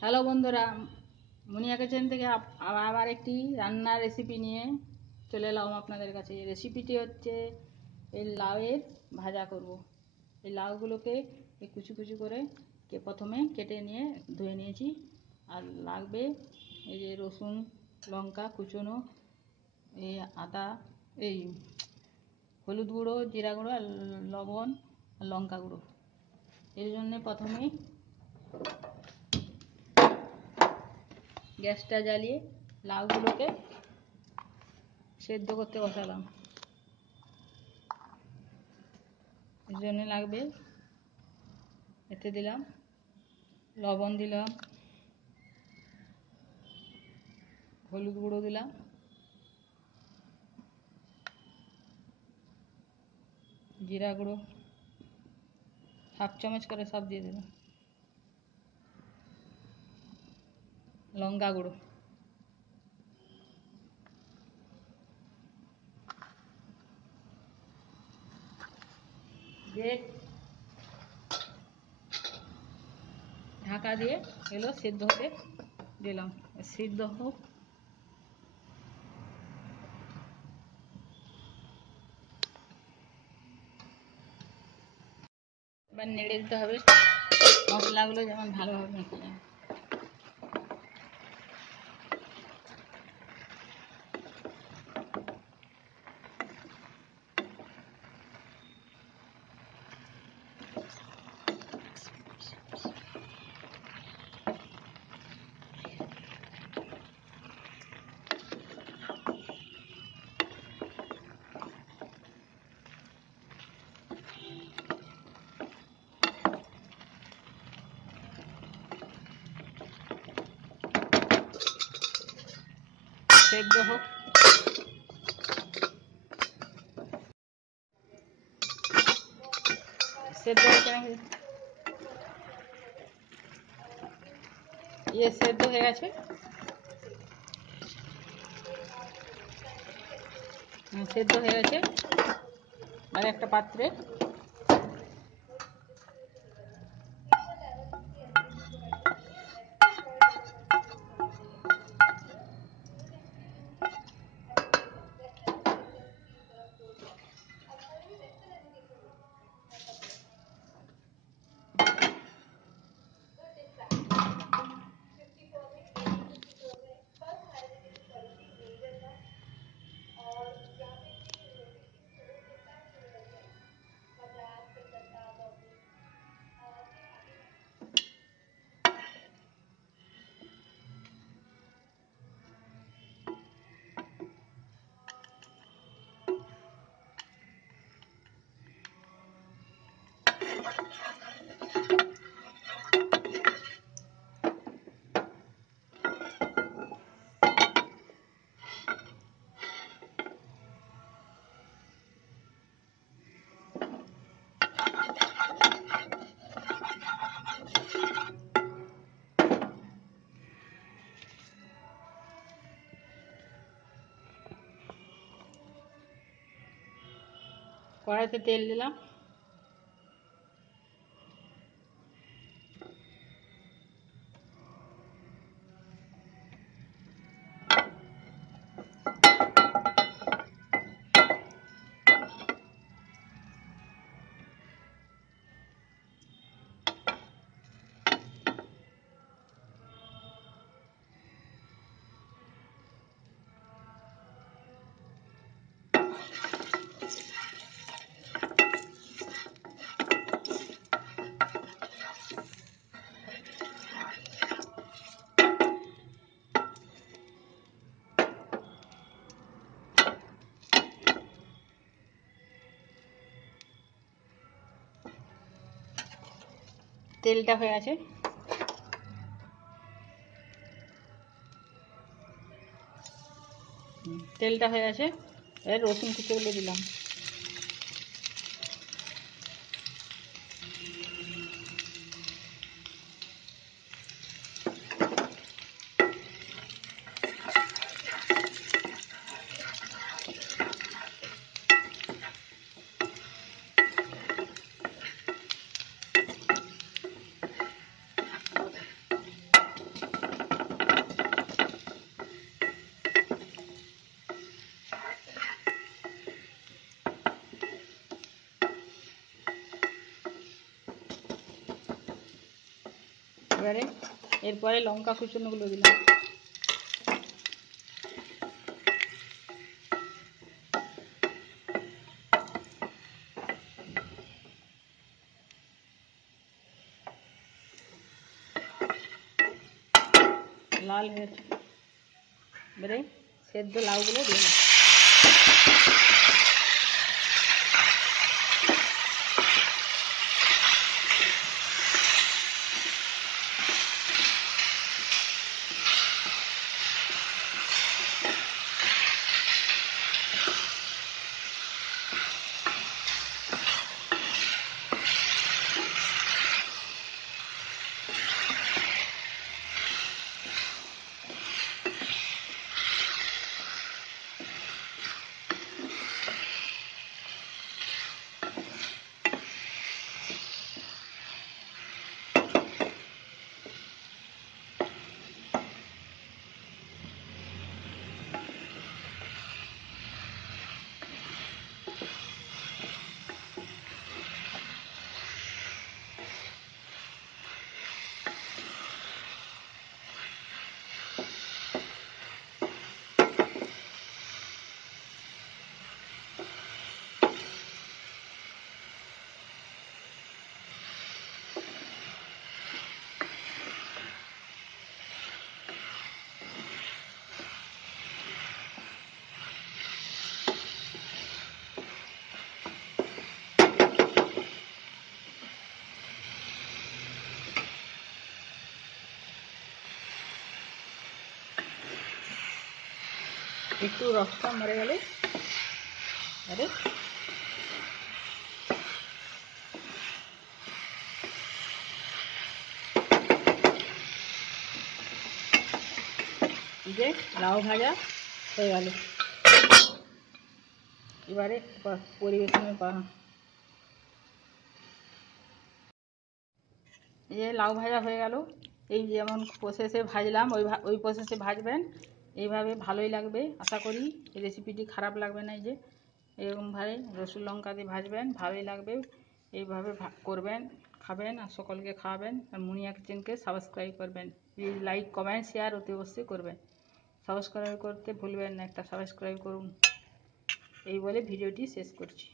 Hello বন্ধুরা, মুনিয়া kitchen থেকে আবার একটি রান্নার রেসিপি নিয়ে চলে এলাম আপনাদের কাছে। রেসিপিটি হচ্ছে এই লাউয়ের ভাজা করব। এই লাউগুলোকে কুচি কুচি করে প্রথমে কেটে নিয়ে ধুয়ে নিয়েছি। আর লাগবে এই যে রসুন, লঙ্কা কুচনো, এই আদা, এই হলুদ গুঁড়ো, জিরা গুঁড়ো, আর লবণ, আর লঙ্কা গুঁড়ো। এর জন্যে প্রথমেই গ্যাসটা জ্বালিয়ে লাউগুলোকে সেদ্ধ করতে বসালাম। এর জন্য লাগবে, এতে দিলাম লবণ, দিলাম হলুদ গুঁড়ো, দিলাম জিরা গুঁড়ো, হাফ চামচ করে সব দিয়ে দিলাম, লঙ্কা গুঁড়ো, দিয়ে ঢাকা দিয়ে এগুলো সিদ্ধ হতে দিলাম। সিদ্ধ হোক, এবার নেড়ে দিতে হবে মশলাগুলো যেমন ভালোভাবে মেখে যায়। সেদ্ধ হোক, সেদ্ধ হচ্ছে নাকি? সেদ্ধ হয়ে গেছে, সেদ্ধ হয়ে গেছে। আর একটা পাত্রে কড়াইতে তেল দিলাম, তেলটা হয়ে আছে, তেলটা হয়ে আছে। এর রসুন কুচোগুলো দিলাম, এবারে এরপরে লঙ্কা কুচনোগুলো দিলাম। লাল হয়েছে, এবারে সেদ্ধ লাউগুলো দিলাম। একটু রসটা মরে গেলে আরে যে লাউ ভাজা হয়ে গেল। এবারে পরিবেশনের পালা। এই যে লাউ ভাজা হয়ে গেল। এই যেমন প্রসেসে ভাজলাম ওই প্রসেসে ভাজবেন, এইভাবে ভালোই লাগবে আশা করি। এই রেসিপিটি খারাপ লাগবে না। এই যে এরকমভাবে রসুন লঙ্কা দিয়ে ভাজবেন, ভালোই লাগবে। এইভাবে করবেন, খাবেন আর সকলকে খাওয়াবেন। আর মুনিয়া কিচেনকে সাবস্ক্রাইব করবেন, প্লিজ লাইক কমেন্ট শেয়ার অতি অবশ্যই করবেন। সাবস্ক্রাইব করতে ভুলবেন না, একটা সাবস্ক্রাইব করুন। এই বলে ভিডিওটি শেষ করছি।